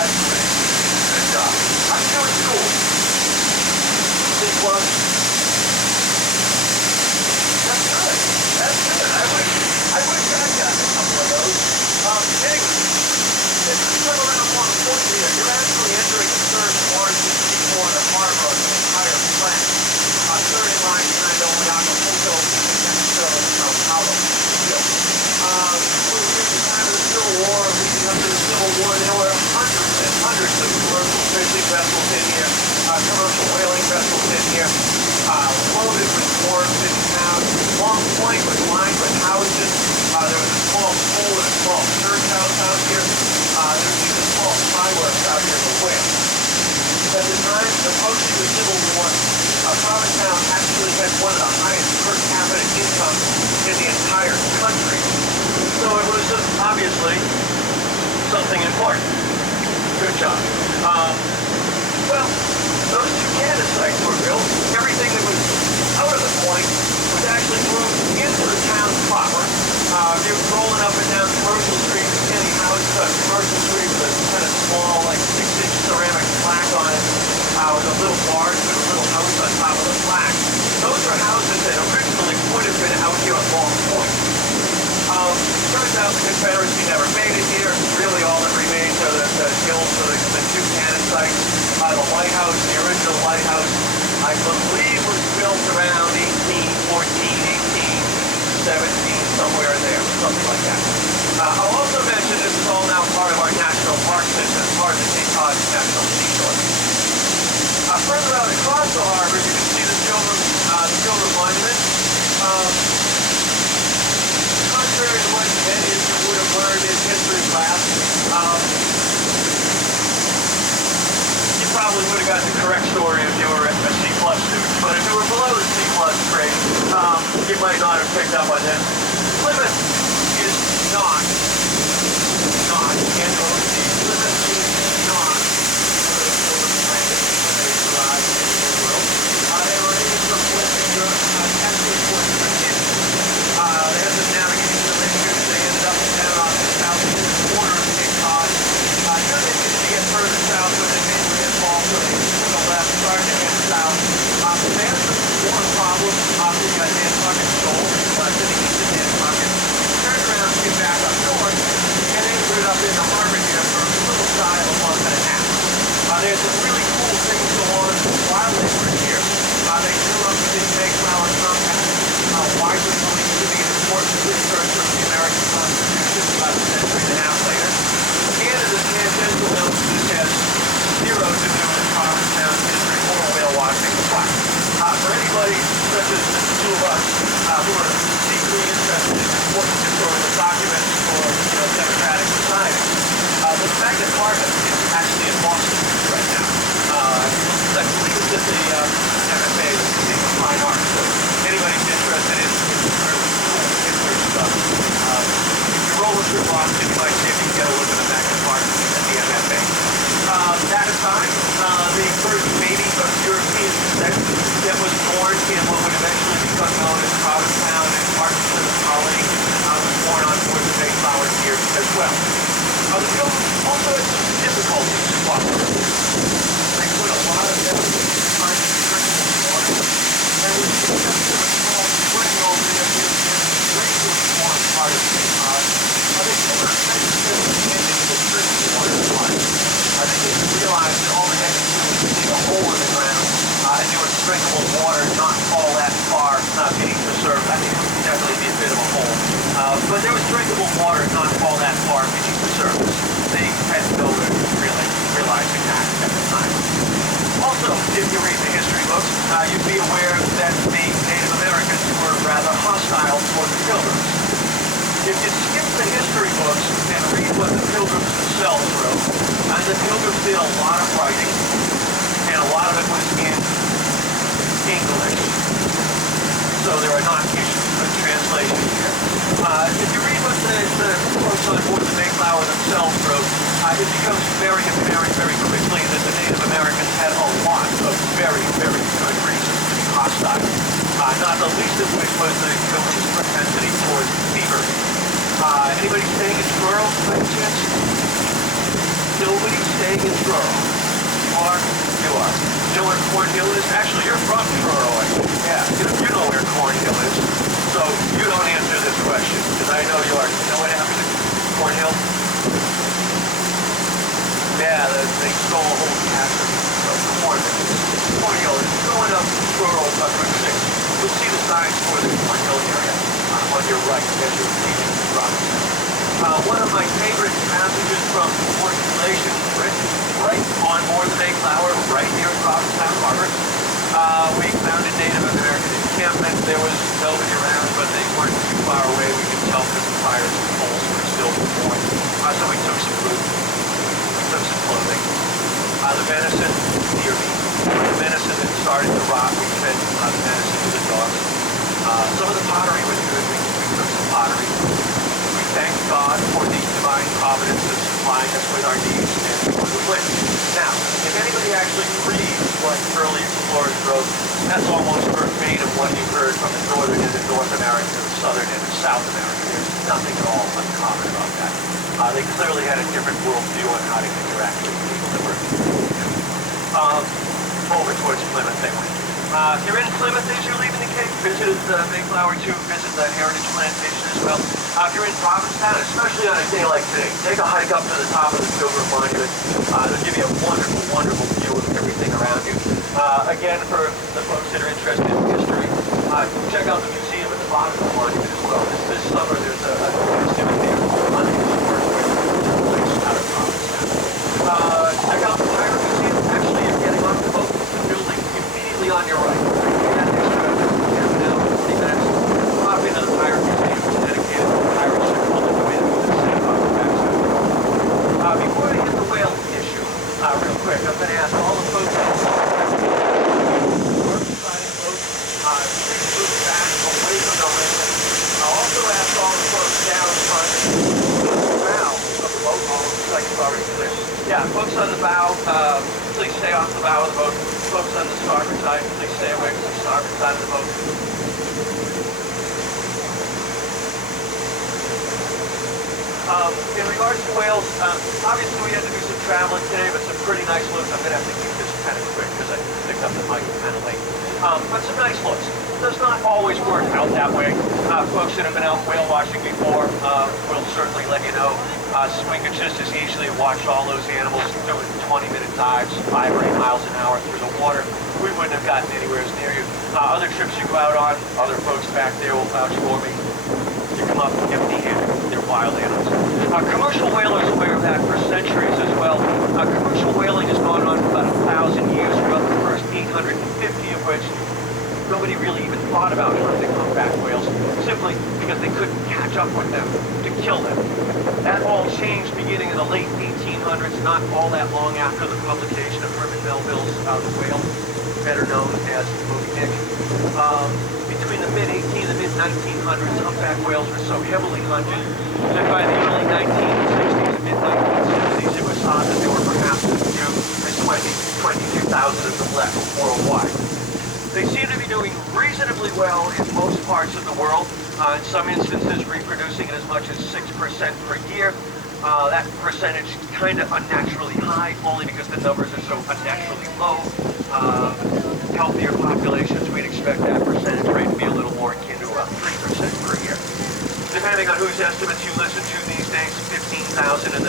That's great. Good job. How'd you do in school? C plus? That's good. That's good. I wish I had gotten a couple of those. Anyway, if you turn around one point here, you're actually entering the third largest seaport of harbor on the entire planet. Third in line behind only Acapulco and Sao Paulo. We're in the time of the Civil War, leading up to the Civil War, there were hundreds and hundreds of commercial fishing vessels in here, commercial whaling vessels in here, loaded with wharves in town. Long Point was lined with houses. There was a small school and a small church house out here. There's even small fireworks out here to wear. At the time approaching the Civil War, Provincetown actually had one of the highest per capita incomes in the entire country. So it was obviously something important. Good job. Well, those two Canada sites were built. Everything that was out of the point was actually moved into the town proper. They were rolling up and down Commercial Street, any house, Commercial Street with a kind of small, like 6-inch ceramic plaque on it. With a little barge with a little house on top of the plaque. Those are houses that originally would have been out here at Long Point. Turns out the Confederacy never made it here. Really all that remains are the hills of the two cannon sites. The lighthouse, the original lighthouse, I believe was built around 1814, 1817, somewhere in there, something like that. I'll also mention this is all now part of our national park system, part of the St. Cloud's National Seashore. Further out across the harbor, you can see the Children Monument. Contrary to what many of you would have learned in history class, you probably would have gotten the correct story if you were a C+ student. But if you were below the C+ grade, you might not have picked up on this. Plymouth is not, Plymouth is not. They were able to Western Europe, Texas, they had some navigation arrangements. They ended up down on the southeast border of Cape Cod. Here they needed to get further south, but they made landfall, so they took a left, started to head south. They had some water problems off the Nantucket Shoal, to the east of Nantucket. Turned around, came back up north, and ended up in the harbor here for a little shy of a month and a half. They had some really cool things going on while they were here. They drew up the big Mayflower compact, widely believed to be an important precursor of the American Constitution about a century and a half later. Canada's tangential notices has zero to do with Provincetown history or whale watching. But for anybody such as the two of us who are deeply interested in important historical documents for democratic society, the Magna Carta is actually in Boston right now. I believe it's at the MFA, the Museum of Fine Arts. So anybody's interested in really cool history stuff, if you're rolling through Boston, you might see if you can get a look at the Magna Carta at the MFA. That aside, the first baby of European descent that was born in what would eventually become known as Provincetown and Parkinson Colony was born on board the Mayflower here as well. The film also had some difficulties to watch. They put a lot of effort into trying to drinkable water. And we just a small spring over there in the greatly warm part of Cape Cod. They never actually understanding the drinking water supply. I think they realized that all they had to do was dig a hole in the ground and there was drinkable water not all that far being preserved. I think it would definitely be a bit of a hole. But there was drinkable water not all that far being preserved. They had no really realizing that at the time. Also, if you read the history books, you'd be aware that the Native Americans were rather hostile toward the Pilgrims. If you skip the history books and read what the Pilgrims themselves wrote, the Pilgrims did a lot of writing, and a lot of it was in English. So there are not issues of translation here. If you read what the folks on board the Mayflower themselves wrote, it becomes very apparent very quickly that the Native Americans had a lot of very, very good reasons to be hostile. Not the least of which was the Pilgrims' propensity towards thievery. Anybody staying in Squirrel by any chance? Nobody's staying in Truro. You are? You are. You know where Cornhill is? Actually, you're from Truro. Yeah, you know where Cornhill is. So you don't answer this question, because I know you are. You know what happened to Cornhill? Yeah, they stole a whole cache of Cornhill is going up Truro on Route 6. You'll see the signs for the Cornhill area on your right as you're leaving Provincetown. One of my favorite passages from Formulation written right on board the Mayflower, right near Provincetown Harbor. We found a Native American encampment. There was nobody around, but they weren't too far away. We could tell because the fires and coals were still going. So we took some food. We took some clothing. The venison, deer meat. The venison that started to rot, we fed the venison to the dogs. Some of the pottery was good. We took some pottery. We thank God for the divine providence of supplying us with our needs and for the wind. Now, if anybody actually reads what early explorers wrote, that's almost verbatim what you heard from the northern end of North America and the southern end of South America. There's nothing at all uncommon about that. They clearly had a different worldview on how to interact with people that were over towards Plymouth they went. If you're in Plymouth as you're leaving the Cape, visit Mayflower to visit the Heritage Plantation as well. If you're in Provincetown, especially on a day like today, take a hike up to the top of the Pilgrim Monument. It'll give you a wonderful, wonderful view of everything around you. Again, for the folks that are interested in history, check out the museum at the bottom of the monument as well. This summer there's a exhibit there on the historic way place out of Provincetown. Check out the Pirate Museum. Actually, you're getting off the boat, the building immediately on your right. And extra half an hour, 40 minutes. Pop into the Pirate Museum. It's dedicated to the pirate ship called the Provincetown that sank off the backside. Before I hit the whale issue, real quick, I'm going to ask all the folks that move back away from the land. I'll also ask all the folks down front the bow of the boat. Looks like it's already clear. Yeah, folks on the bow, please stay off the bow of the boat. Folks on the starboard side, please stay away from the starboard side of the boat. In regards to whales, obviously we had to do some traveling today, but some pretty nice looks. I'm going to have to keep this kind of quick because I picked up the mic kind of late. But some nice looks. Does not always work out that way. Folks that have been out whale watching before will certainly let you know. So we could just as easily watch all those animals doing 20-minute dives, 5 or 8 miles an hour through the water. We wouldn't have gotten anywhere near you. Other trips you go out on, other folks back there will vouch for me. You come up empty-handed. They're wild animals. Commercial whalers are aware of that for centuries as well. Commercial whaling has gone on for about 1,000 years. We're up the first 850 of which nobody really even thought about hunting humpback whales, simply because they couldn't catch up with them to kill them. That all changed beginning in the late 1800s, not all that long after the publication of Herman Melville's The Whale, better known as Moby Dick. Between the mid-18 and the mid-1900s, humpback whales were so heavily hunted that by the early 1960s and mid-1960s, it was thought that there were perhaps as few as 22,000 of them left worldwide. They seem to be doing reasonably well in most parts of the world, in some instances reproducing at as much as 6% per year. That percentage kind of unnaturally high, only because the numbers are so unnaturally low. Healthier populations, we'd expect that percentage rate to be a little more akin to about 3% per year. Depending on whose estimates you listen to these days, 15,000 in the